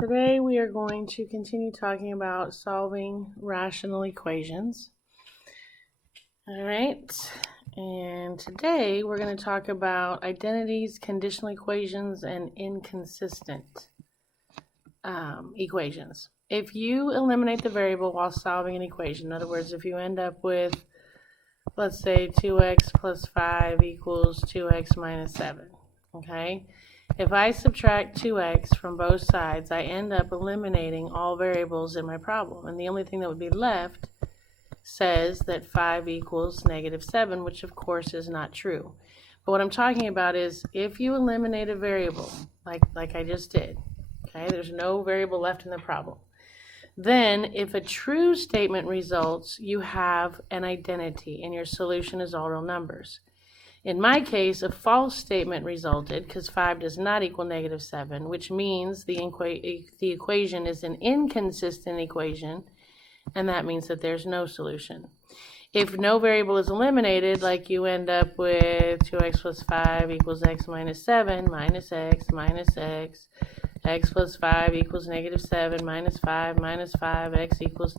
Today we are going to continue talking about solving rational equations. All right, and today we're going to talk about identities, conditional equations, and inconsistent equations. If you eliminate the variable while solving an equation, in other words, if you end up with, let's say, 2x plus 5 equals 2x minus 7, okay? If I subtract 2x from both sides, I end up eliminating all variables in my problem. And the only thing that would be left says that 5 equals negative 7, which of course is not true. But what I'm talking about is if you eliminate a variable, like I just did, okay, there's no variable left in the problem. Then if a true statement results, you have an identity and your solution is all real numbers. In my case, a false statement resulted because 5 does not equal negative 7, which means the equation is an inconsistent equation, and that means that there's no solution. If no variable is eliminated, like you end up with 2x plus 5 equals x minus 7 minus x, x plus 5 equals negative 7 minus 5, x equals...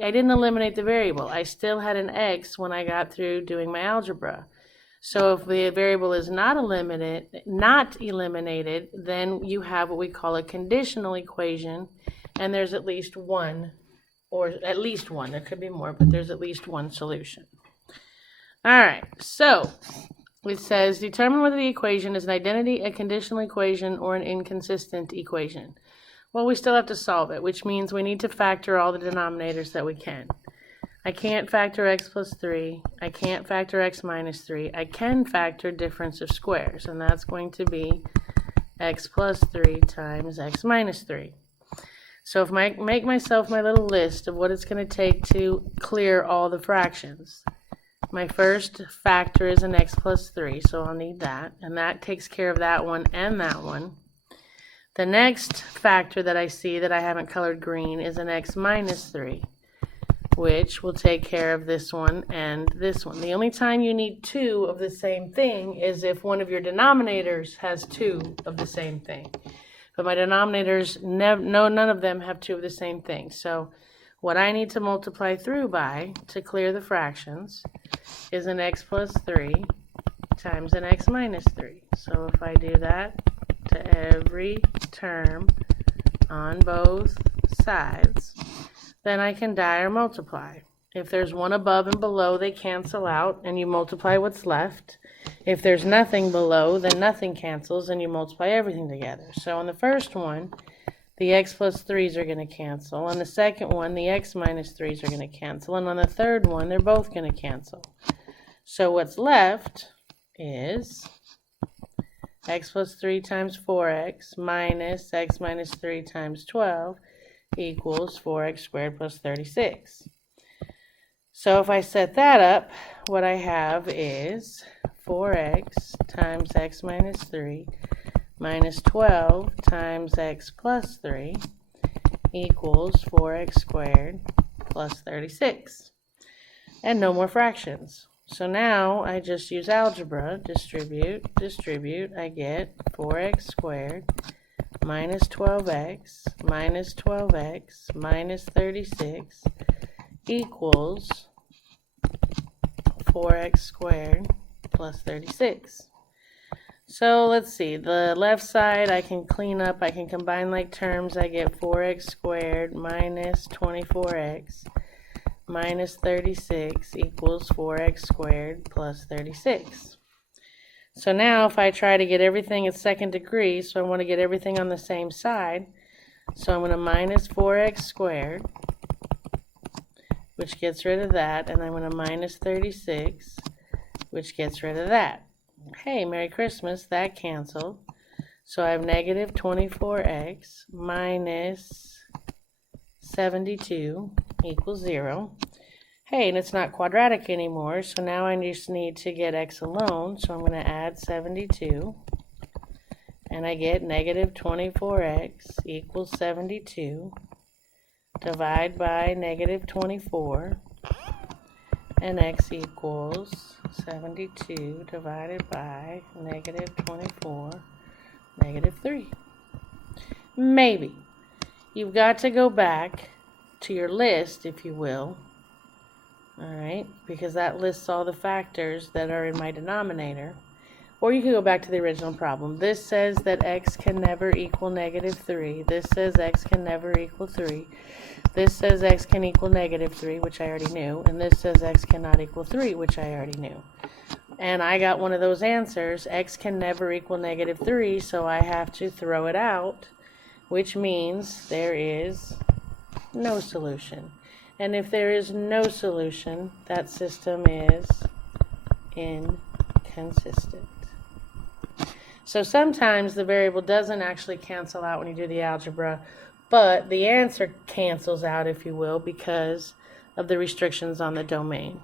I didn't eliminate the variable. I still had an x when I got through doing my algebra. So if the variable is not eliminated, then you have what we call a conditional equation, and there's at least one, there could be more, but there's at least one solution. All right, so it says determine whether the equation is an identity, a conditional equation, or an inconsistent equation. Well, we still have to solve it, which means we need to factor all the denominators that we can. I can't factor x plus 3. I can't factor x minus 3. I can factor difference of squares, and that's going to be x plus 3 times x minus 3. So if I make myself my little list of what it's going to take to clear all the fractions. My first factor is an x plus 3, so I'll need that, and that takes care of that one and that one. The next factor that I see that I haven't colored green is an x minus 3. Which will take care of this one and this one. The only time you need two of the same thing is if one of your denominators has two of the same thing. But my denominators, none of them have two of the same thing. So what I need to multiply through by to clear the fractions is an x plus 3 times an x minus 3. So if I do that to every term on both sides, then I can die or multiply. If there's one above and below, they cancel out and you multiply what's left. If there's nothing below, then nothing cancels and you multiply everything together. So on the first one, the x plus 3's are going to cancel. On the second one, the x minus 3's are going to cancel. And on the third one, they're both going to cancel. So what's left is x plus 3 times 4x minus x minus 3 times 12 equals 4x squared plus 36. So if I set that up, what I have is 4x times x minus 3 minus 12 times x plus 3 equals 4x squared plus 36. And no more fractions. So now I just use algebra, distribute, I get 4x squared minus 12x minus 12x minus 36 equals 4x squared plus 36. So let's see, the left side I can clean up, I can combine like terms. I get 4x squared minus 24x minus 36 equals 4x squared plus 36. So now if I try to get everything at second degree, so I want to get everything on the same side, so I'm going to minus 4x squared, which gets rid of that, and I'm going to minus 36, which gets rid of that. Hey, Merry Christmas, that canceled. So I have negative 24x minus 72 equals 0. Hey, and it's not quadratic anymore, so now I just need to get x alone, so I'm going to add 72, and I get negative 24x equals 72, divide by negative 24, and x equals 72 divided by negative 24, negative 3. Maybe. you've got to go back to your list, if you will, all right, because that lists all the factors that are in my denominator. Or you can go back to the original problem. This says that x can never equal -3. This says x can never equal 3. This says x can equal -3, which I already knew. And this says x cannot equal 3, which I already knew. And I got one of those answers. X can never equal -3, so I have to throw it out, which means there is no solution. And if there is no solution, that system is inconsistent. So sometimes the variable doesn't actually cancel out when you do the algebra, but the answer cancels out, if you will, because of the restrictions on the domain.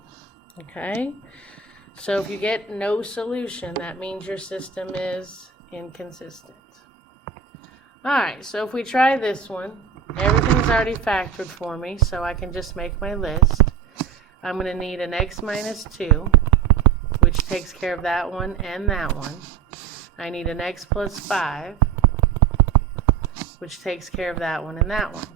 Okay? So if you get no solution, that means your system is inconsistent. Alright, so if we try this one, everything's already factored for me, so I can just make my list. I'm going to need an x minus 2, which takes care of that one and that one. I need an x plus 5, which takes care of that one and that one.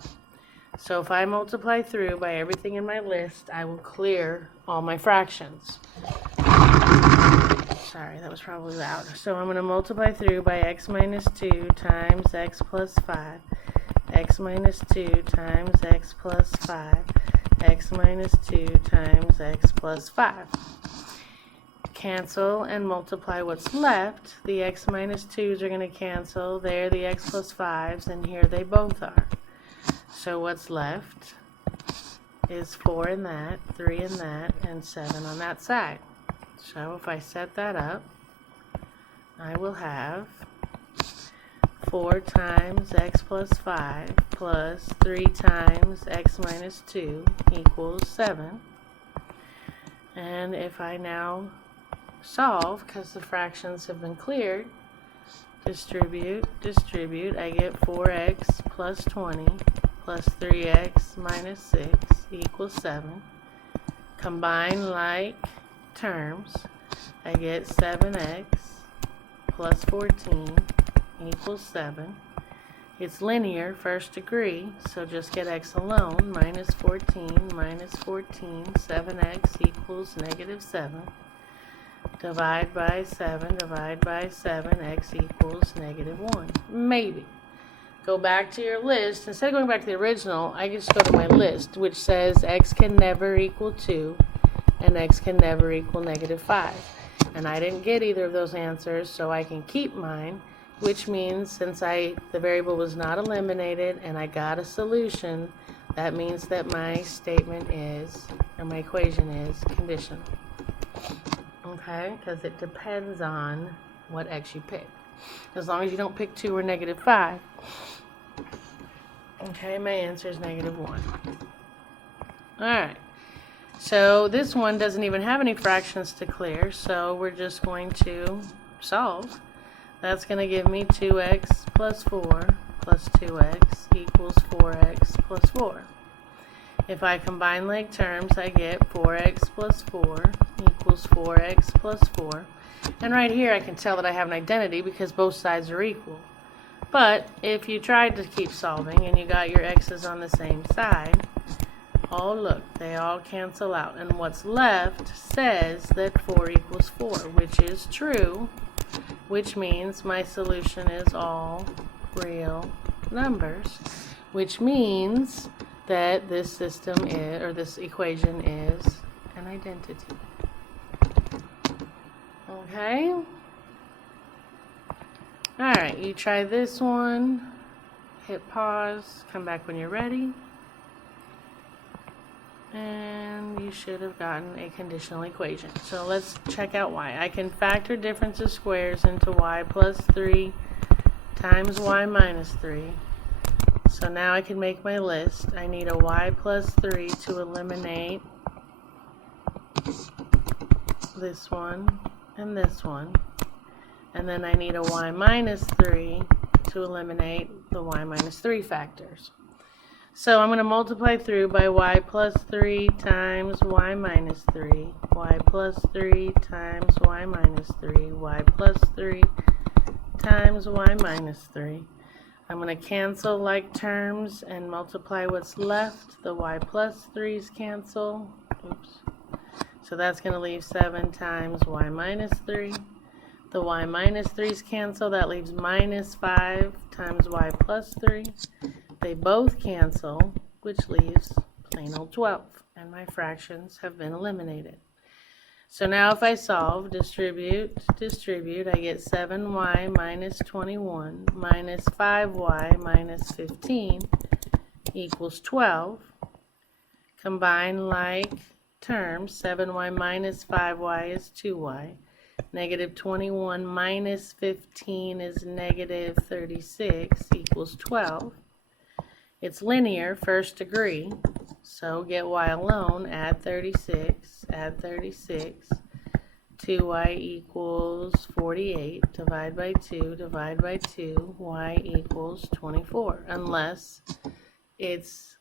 So if I multiply through by everything in my list, I will clear all my fractions. Sorry, that was probably loud. So I'm going to multiply through by x minus 2 times x plus 5. X minus 2 times x plus 5. X minus 2 times x plus 5. Cancel and multiply what's left. The x minus 2's are going to cancel. There the x plus 5's, and here they both are. So what's left is 4 in that, 3 in that, and 7 on that side. So if I set that up, I will have 4 times x plus 5 plus 3 times x minus 2 equals 7. And if I now solve, because the fractions have been cleared, distribute, I get 4x plus 20 plus 3x minus 6 equals 7. Combine like terms, I get 7x plus 14 equals 7. It's linear, first degree, so just get x alone. Minus 14, 7x equals -7. Divide by 7, x equals -1. Maybe. Go back to your list. Instead of going back to the original, I just go to my list, which says x can never equal 2 and x can never equal -5. And I didn't get either of those answers, so I can keep mine, which means since the variable was not eliminated and I got a solution, that means that my statement is, or my equation is, conditional. Okay, because it depends on what x you pick. As long as you don't pick 2 or -5. Okay, my answer is -1. Alright, so this one doesn't even have any fractions to clear, so we're just going to solve. That's going to give me 2x plus 4 plus 2x equals 4x plus 4. If I combine like terms, I get 4x plus 4 equals 4x plus 4. And right here I can tell that I have an identity because both sides are equal. But if you tried to keep solving and you got your x's on the same side, oh look, they all cancel out. And what's left says that 4 equals 4, which is true, which means my solution is all real numbers, which means that this system is, or this equation is an identity. Okay? Alright, you try this one, hit pause, come back when you're ready, and you should have gotten a conditional equation. So let's check out y. I can factor difference of squares into y plus 3 times y minus 3. So now I can make my list. I need a y plus 3 to eliminate this one and this one. And then I need a y minus 3 to eliminate the y minus 3 factors. So I'm going to multiply through by y plus 3 times y minus 3, y plus 3 times y minus 3, y plus 3 times y minus 3. I'm going to cancel like terms and multiply what's left. The y plus 3's cancel. Oops. So that's going to leave 7 times y minus 3. The y minus 3's cancel. That leaves minus 5 times y plus 3. They both cancel, which leaves plain old 12. And my fractions have been eliminated. So now if I solve, distribute, I get 7y minus 21 minus 5y minus 15 equals 12. Combine like terms, 7y minus 5y is 2y. Negative 21 minus 15 is negative 36 equals 12. It's linear, first degree. So get y alone, add 36, 2y equals 48, divide by 2, y equals 24, unless it's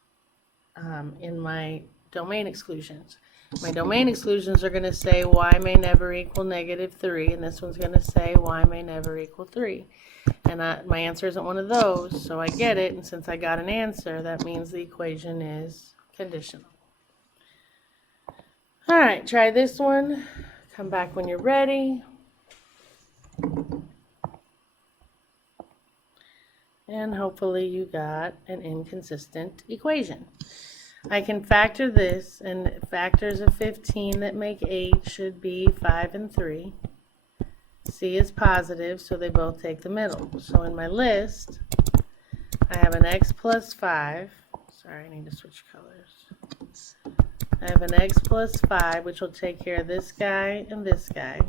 in my domain exclusions. My domain exclusions are going to say y may never equal negative 3, and this one's going to say y may never equal 3. And my answer isn't one of those, so I get it, and since I got an answer, that means the equation is conditional. All right, try this one. Come back when you're ready. And hopefully you got an inconsistent equation. I can factor this, and factors of 15 that make 8 should be 5 and 3. C is positive, so they both take the middle. So in my list, I have an x plus 5. Sorry, I need to switch colors. I have an x plus 5, which will take care of this guy and this guy.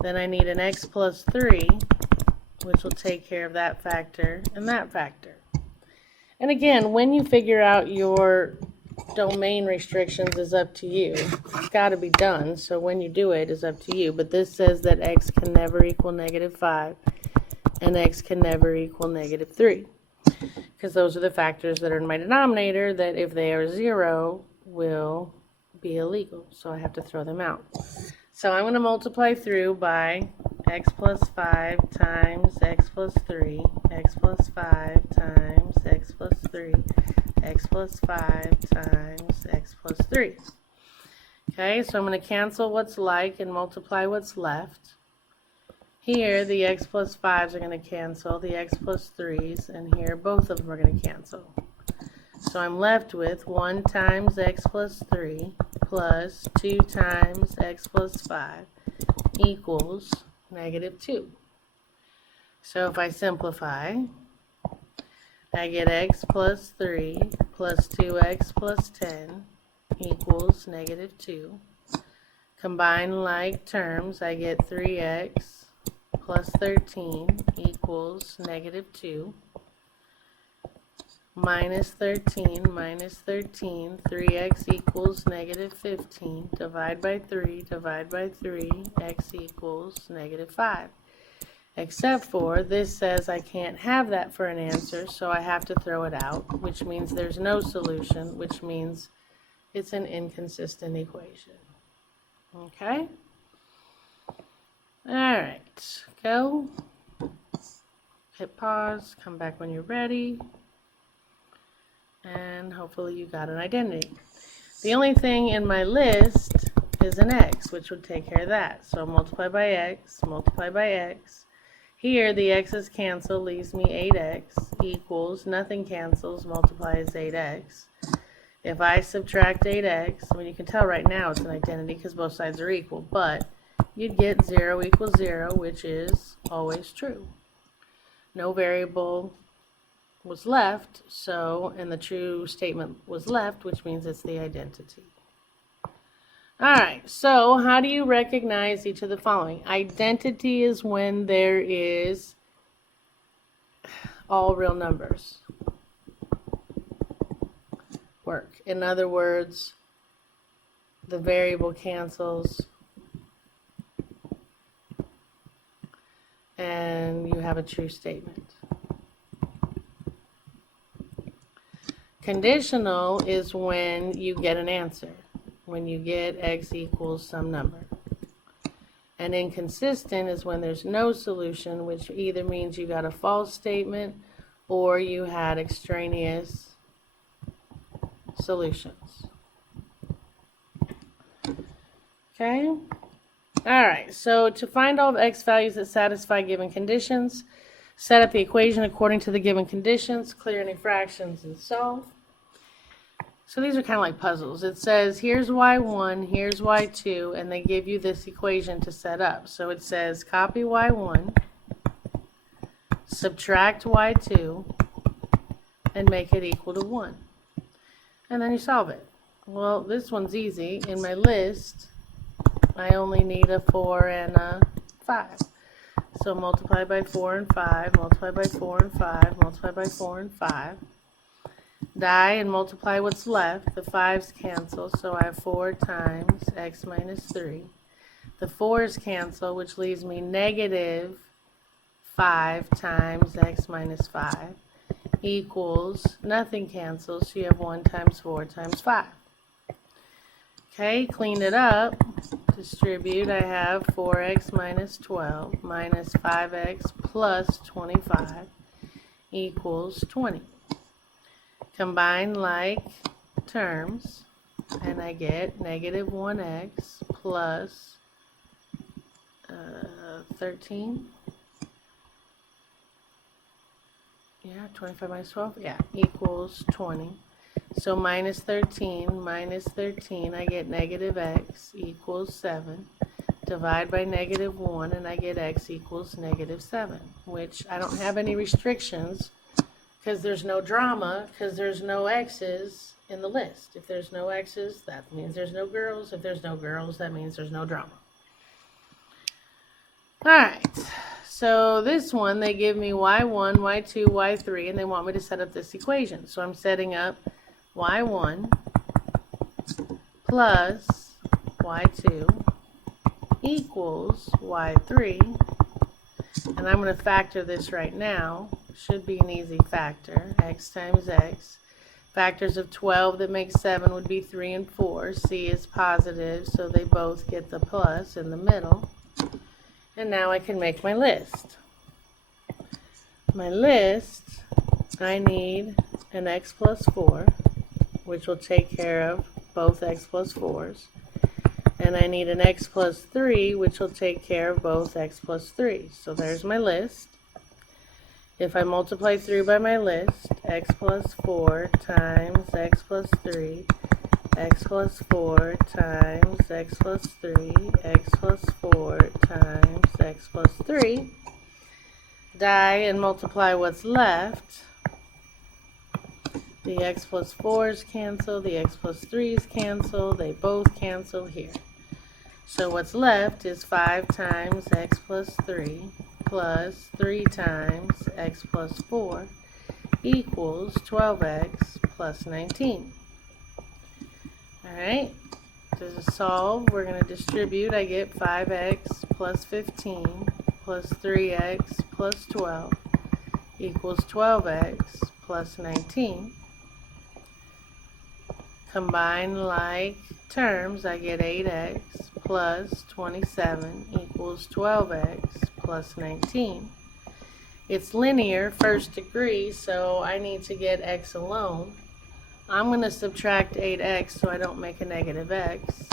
Then I need an x plus 3, which will take care of that factor and that factor. And again, when you figure out your domain restrictions is up to you. It's got to be done, so when you do it is up to you. But this says that x can never equal negative 5 and x can never equal negative 3. Because those are the factors that are in my denominator that if they are 0 will be illegal. So I have to throw them out. So I'm going to multiply through by x plus 5 times x plus 3, x plus 5 times x plus 3, x plus 5 times x plus 3. Okay, so I'm going to cancel what's like and multiply what's left. Here, the x plus 5s are going to cancel, the x plus 3s, and here both of them are going to cancel. So I'm left with 1 times x plus 3 plus 2 times x plus 5 equals negative 2. So if I simplify, I get x plus 3 plus 2x plus 10 equals negative 2. Combine like terms, I get 3x plus 13 equals negative 2. Minus 13, 3x equals negative 15. Divide by 3, x equals negative 5. Except for this says I can't have that for an answer, so I have to throw it out, which means there's no solution, which means it's an inconsistent equation. Okay? All right, go. Hit pause, come back when you're ready. And hopefully you got an identity. The only thing in my list is an x, which would take care of that. So multiply by x, multiply by x. Here the x's cancel, leaves me 8x equals, nothing cancels, multiply is 8x. If I subtract 8x, I mean you can tell right now it's an identity because both sides are equal, but you'd get 0 equals 0, which is always true. No variable was left, so, and the true statement was left, which means it's the identity. Alright, so how do you recognize each of the following? Identity is when there is all real numbers. Work. In other words, the variable cancels and you have a true statement. Conditional is when you get an answer, when you get x equals some number. And inconsistent is when there's no solution, which either means you got a false statement or you had extraneous solutions. Okay? All right, so to find all the x values that satisfy given conditions, set up the equation according to the given conditions, clear any fractions, and solve. So these are kind of like puzzles. It says here's y1, here's y2, and they give you this equation to set up. So it says copy y1, subtract y2, and make it equal to 1. And then you solve it. Well, this one's easy. In my list, I only need a 4 and a 5. So multiply by 4 and 5, multiply by 4 and 5, multiply by 4 and 5. Die and multiply what's left. The 5's cancel, so I have 4 times x minus 3. The 4's cancel, which leaves me negative 5 times x minus 5 equals, nothing cancels, so you have 1 times 4 times 5. Okay, clean it up. Distribute, I have 4x minus 12 minus 5x plus 25 equals 20. Combine like terms, and I get negative 1x plus 13. Yeah, 25 minus 12, yeah, equals 20. So minus 13, I get negative x equals 7. Divide by negative 1, and I get x equals negative 7, which I don't have any restrictions because there's no drama, because there's no x's in the list. If there's no x's, that means there's no girls. If there's no girls, that means there's no drama. All right. So this one, they give me y1, y2, y3, and they want me to set up this equation. So I'm setting up y1 plus y2 equals y3. And I'm going to factor this right now. Should be an easy factor. X times x. Factors of 12 that make 7 would be 3 and 4. C is positive, so they both get the plus in the middle. And now I can make my list. My list, I need an x plus 4, which will take care of both x plus 4's. And I need an x plus 3, which will take care of both x plus 3's. So there's my list. If I multiply through by my list, x plus 4 times x plus 3, x plus 4 times x plus 3, x plus 4 times x plus 3. Die and multiply what's left. The x plus 4's cancel, the x plus 3's cancel, they both cancel here. So what's left is 5 times x plus 3 plus 3 times x plus 4 equals 12x plus 19. Alright, to solve, we're going to distribute. I get 5x plus 15 plus 3x plus 12 equals 12x plus 19. Combine like terms, I get 8x plus 27 equals 12x plus 19. It's linear, first degree, so I need to get x alone. I'm going to subtract 8x so I don't make a negative x.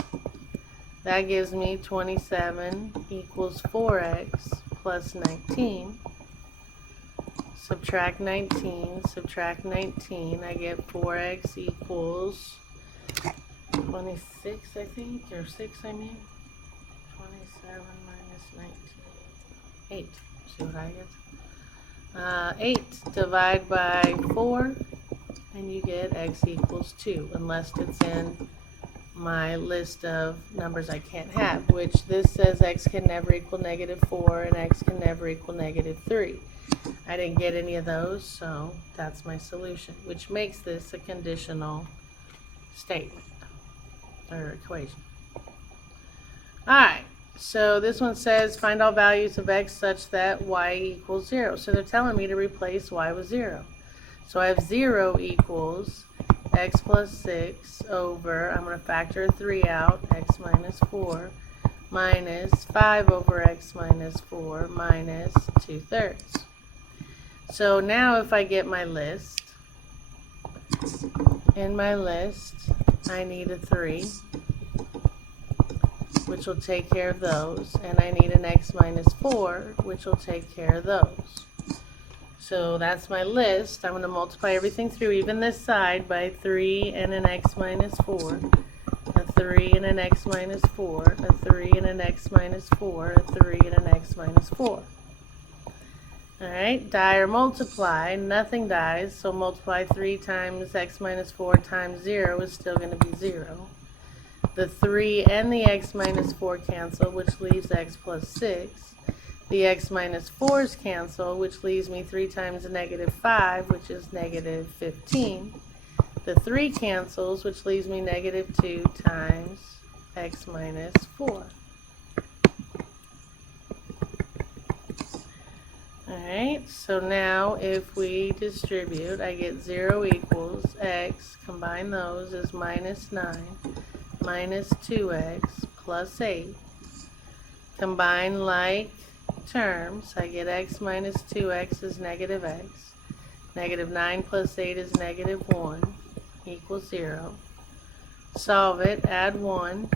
That gives me 27 equals 4x plus 19. Subtract 19, I get 4x equals 26, I think, or 6, I mean. 27 minus 19. 8. See what I get? 8 divide by 4, and you get x equals 2, unless it's in my list of numbers I can't have, which this says x can never equal negative 4 and x can never equal negative 3. I didn't get any of those, so that's my solution, which makes this a conditional statement or equation. Alright, so this one says find all values of x such that y equals 0. So they're telling me to replace y with 0. So I have 0 equals x plus 6 over, I'm going to factor a 3 out, x minus 4, minus 5 over x minus 4 minus 2/3. So now if I get my list, in my list I need a 3, which will take care of those, and I need an x minus 4, which will take care of those. So that's my list. I'm going to multiply everything through, even this side, by 3 and an x minus 4, a 3 and an x minus 4, a 3 and an x minus 4, a 3 and an x minus 4. Alright, die or multiply, nothing dies, so multiply 3 times x minus 4 times 0 is still going to be 0. The 3 and the x minus 4 cancel, which leaves x plus 6. The x minus 4's cancel, which leaves me 3 times negative 5, which is negative 15. The 3 cancels, which leaves me negative 2 times x minus 4. Alright, so now if we distribute, I get 0 equals x, combine those, is minus 9, minus 2x, plus 8. Combine like terms, I get x minus 2x is negative x. Negative 9 plus 8 is negative 1, equals 0. Solve it, add 1.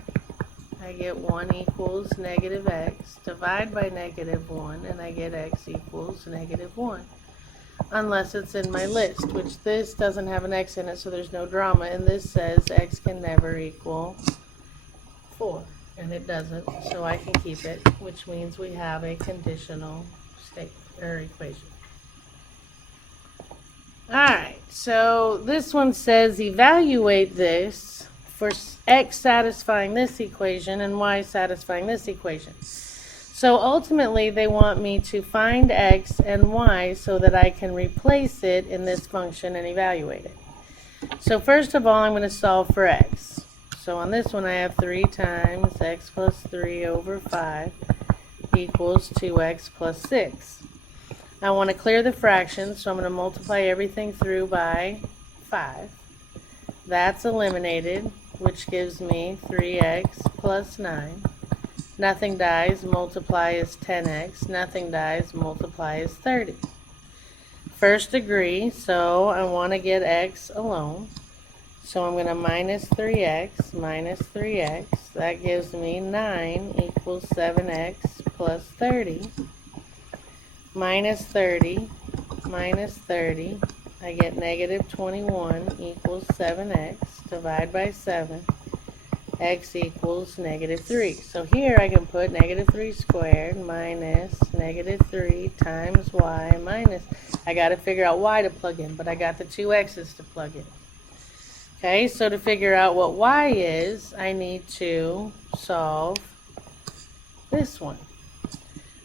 I get 1 equals negative x. Divide by negative 1, and I get x equals negative 1. Unless it's in my list, which this doesn't have an x in it, so there's no drama. And this says x can never equal 4. And it doesn't, so I can keep it, which means we have a conditional statement or equation. Alright, so this one says evaluate this for x satisfying this equation and y satisfying this equation. So ultimately they want me to find x and y so that I can replace it in this function and evaluate it. So first of all, I'm going to solve for x. So on this one I have 3 times x plus 3 over 5 equals 2x plus 6. I want to clear the fractions, so I'm going to multiply everything through by 5. That's eliminated, which gives me 3x plus 9. Nothing dies, multiply is 10x. Nothing dies, multiply is 30. First degree, so I want to get x alone. So I'm going to minus 3x, minus 3x. That gives me 9 equals 7x plus 30. Minus 30, minus 30. I get negative 21 equals 7x. Divide by 7. X equals negative 3. So here I can put negative 3 squared minus negative 3 times y minus. I got to figure out y to plug in, but I got the 2 x's to plug in. Okay, so to figure out what y is, I need to solve this one.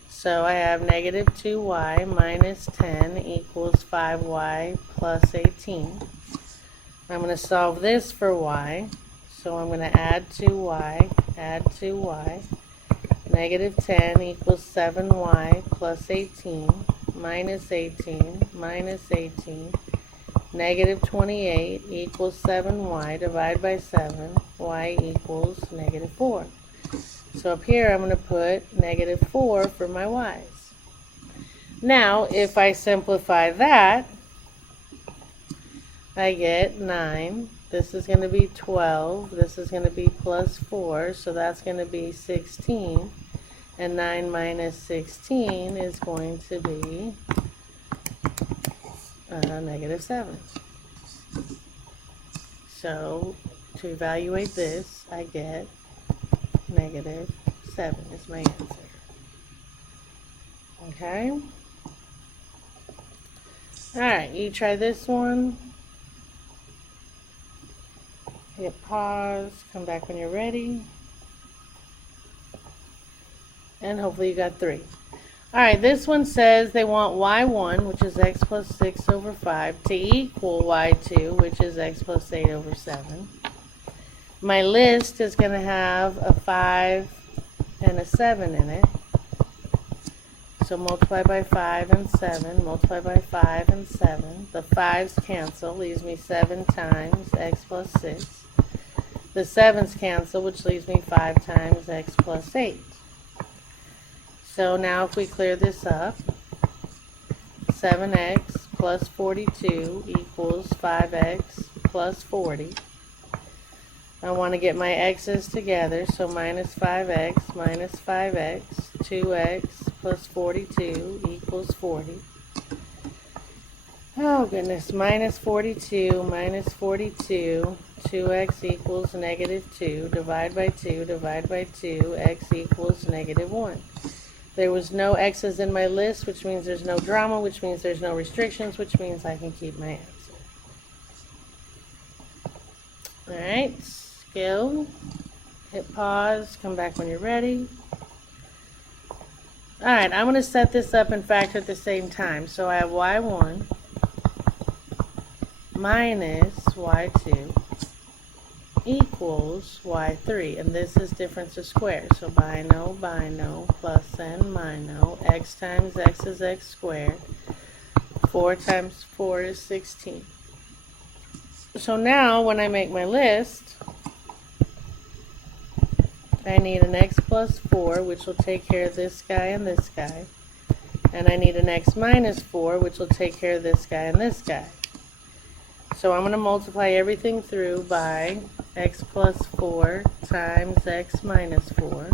So I have negative 2y minus 10 equals 5y plus 18. I'm going to solve this for y. So I'm going to add 2y, add 2y. Negative 10 equals 7y plus 18, minus 18, minus 18. Negative 28 equals 7y, divide by 7, y equals negative 4. So up here I'm going to put negative 4 for my y's. Now if I simplify that, I get 9. This is going to be 12. This is going to be plus 4, so that's going to be 16. And 9 minus 16 is going to be negative 7. So to evaluate this, I get negative 7 is my answer. Okay? Alright, you try this one. Hit pause, come back when you're ready. And hopefully you got 3. Alright, this one says they want y1, which is x plus 6 over 5, to equal y2, which is x plus 8 over 7. My list is going to have a 5 and a 7 in it. So multiply by 5 and 7, multiply by 5 and 7. The 5's cancel, leaves me 7 times x plus 6. The 7's cancel, which leaves me 5 times x plus 8. So now if we clear this up, 7x plus 42 equals 5x plus 40. I want to get my x's together, so minus 5x minus 5x, 2x plus 42 equals 40. Oh goodness, minus 42 minus 42, 2x equals negative 2, divide by 2, x equals negative 1. There was no x's in my list, which means there's no drama, which means there's no restrictions, which means I can keep my answer. Alright, go, hit pause, come back when you're ready. Alright, I'm going to set this up and factor at the same time. So I have y1 minus y2 equals y3, and this is difference of squares. So bino, plus and mino, x times x is x squared, 4 times 4 is 16. So now when I make my list, I need an x plus 4, which will take care of this guy and this guy, and I need an x minus 4, which will take care of this guy and this guy. So I'm going to multiply everything through by x plus 4 times x minus 4.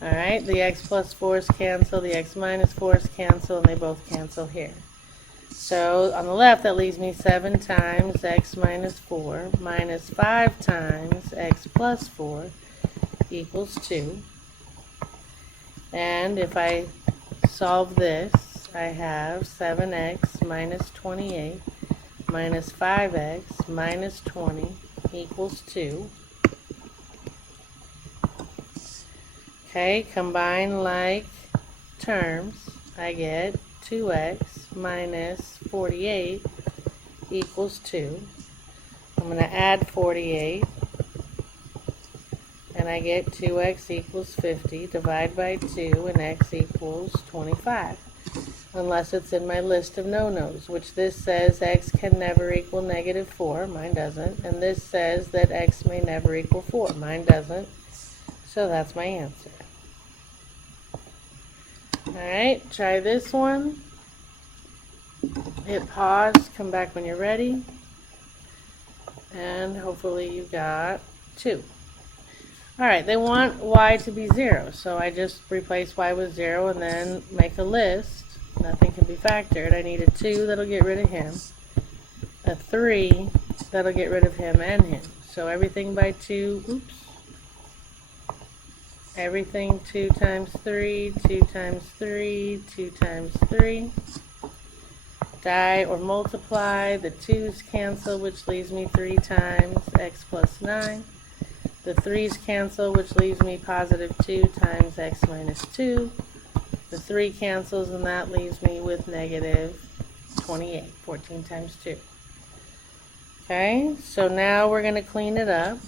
Alright, the x plus 4's cancel, the x minus 4's cancel, and they both cancel here. So on the left, that leaves me 7 times x minus 4 minus 5 times x plus 4 equals 2. And if I solve this, I have 7x minus 28 minus 5x minus 20 equals 2. Okay, combine like terms, I get 2x minus 48 equals 2. I'm going to add 48, and I get 2x equals 50. Divide by 2, and x equals 25. Unless it's in my list of no-nos, which this says x can never equal negative 4. Mine doesn't. And this says that x may never equal 4. Mine doesn't. So that's my answer. Alright, try this one. Hit pause, come back when you're ready. And hopefully you got 2. Alright, they want y to be 0, so I just replace y with 0 and then make a list. Nothing can be factored. I need a 2 that'll get rid of him, a 3 that'll get rid of him and him. So everything by 2, everything 2 times 3, 2 times 3, 2 times 3. Die or multiply, the 2's cancel, which leaves me 3 times x plus 9. The 3's cancel, which leaves me positive 2 times x minus 2. The 3 cancels, and that leaves me with negative 28, 14 times 2. Okay, so now we're going to clean it up.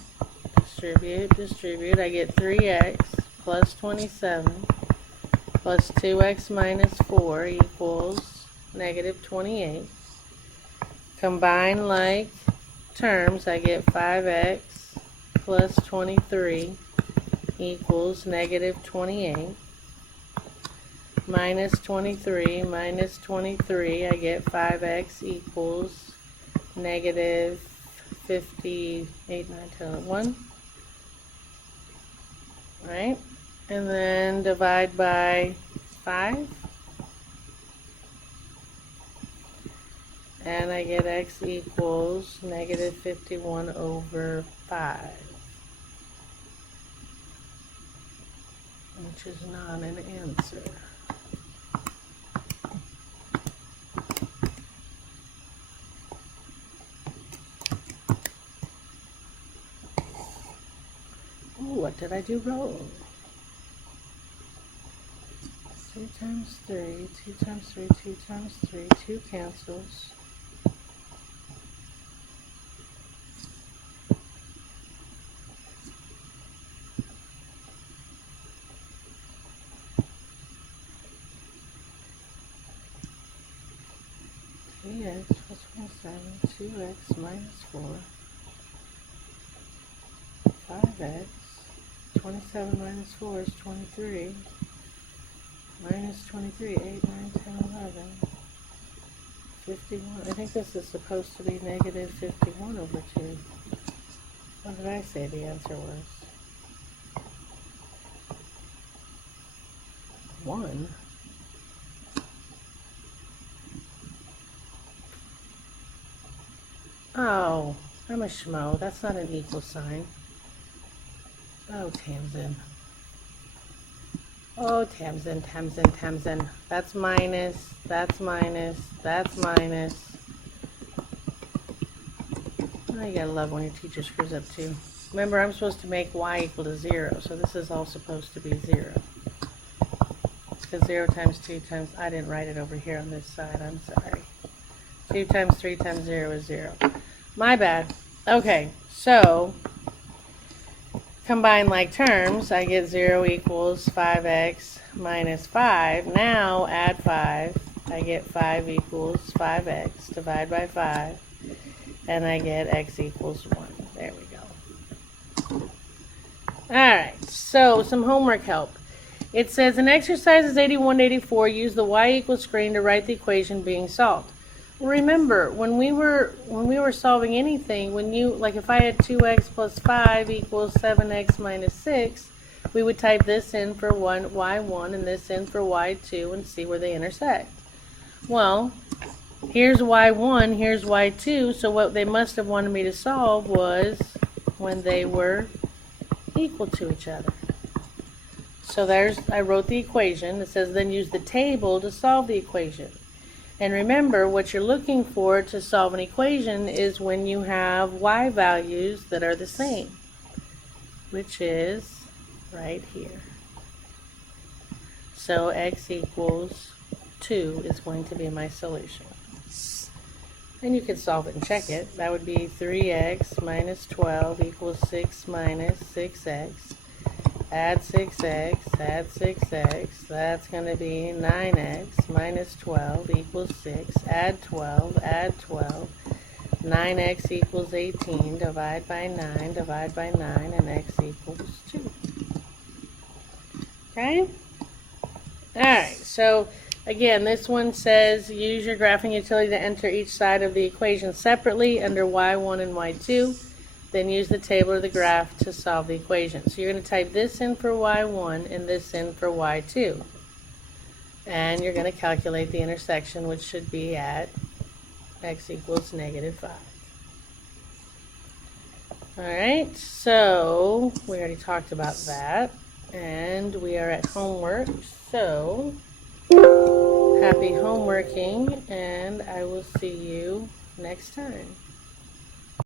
Distribute. I get 3x plus 27 plus 2x minus 4 equals negative 28. Combine like terms, I get 5x plus 23 equals negative 28. Minus 23, I get 5x equals negative 58, 9, 10, 1. Right? And then divide by 5. And I get x equals negative 51 over 5. Which is not an answer. What did I do wrong? 2 times 3, 2 times 3, 2 times 3, 2 cancels. X plus 27, 2x minus 4, 5x, 27 minus 4 is 23. Minus 23, 8, 9, 10, 11. 51. I think this is supposed to be negative 51 over 2. What did I say the answer was? 1. Oh, I'm a schmo. That's not an equal sign. Oh, Tamsin. Oh, Tamsin. That's minus, that's minus, that's minus. Oh, you gotta love when your teacher screws up too. Remember, I'm supposed to make y equal to 0, so this is all supposed to be 0. Because 0 times 2 times, I didn't write it over here on this side, I'm sorry. 2 times 3 times 0 is 0. My bad. Okay, so combine like terms, I get 0 equals 5x minus 5. Now add 5. I get 5 equals 5x. Divide by 5. And I get x equals 1. There we go. Alright, so some homework help. It says in exercises 81 to 84, use the y equals screen to write the equation being solved. Remember, when we were solving anything, like if I had 2x plus 5 equals 7x minus 6, we would type this in for y1 and this in for y2 and see where they intersect. Well, here's y1, here's y2, so what they must have wanted me to solve was when they were equal to each other. So I wrote the equation. It says then use the table to solve the equation. And remember, what you're looking for to solve an equation is when you have y values that are the same, which is right here. So x equals 2 is going to be my solution. And you can solve it and check it. That would be 3x minus 12 equals 6 minus 6x. Add 6x, add 6x, that's going to be 9x minus 12 equals 6, add 12, 9x equals 18, divide by 9, and x equals 2. Okay? Alright, so again, this one says use your graphing utility to enter each side of the equation separately under y1 and y2. Then use the table or the graph to solve the equation. So you're going to type this in for y1 and this in for y2. And you're going to calculate the intersection, which should be at x equals negative 5. Alright, so we already talked about that. And we are at homework. So happy homeworking, and I will see you next time.